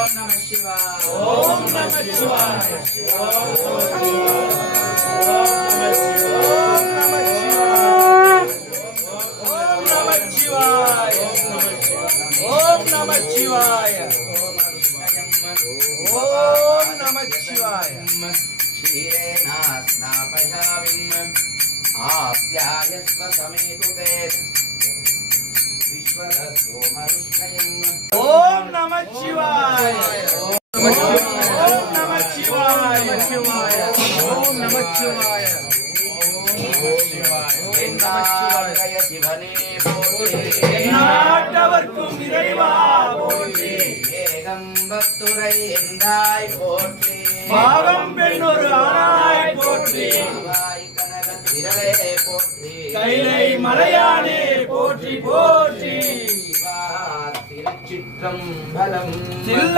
ஓம் நம சிவாய. ஓம் நம சிவாய. ஓம் நம சிவாய. ஓம் நம சிவாய. ஓம் நம சிவாய. ஷீரேண ஸ்நாபயாமிம் ஆப்யாயஸ்வ சமேதுதே விஸ்வதசோமருஷ்ணயம். ஓம் நம சிவாய. ஓம் நம சிவாய. ஓம் நம சிவாய. என்னாட்டய சிவனே போற்றி. நாட்டவர்க்கும் இறைவா போற்றி. ஏகம்பத்துரை எந்தாய் போற்றி. பாவம் பெண்ணொரு ஆனாய் போற்றி. வாய் கனக திரளே போற்றி. கைலை மலையானே போற்றி போற்றி. சிவா திருச்சிற்றம்பலம்.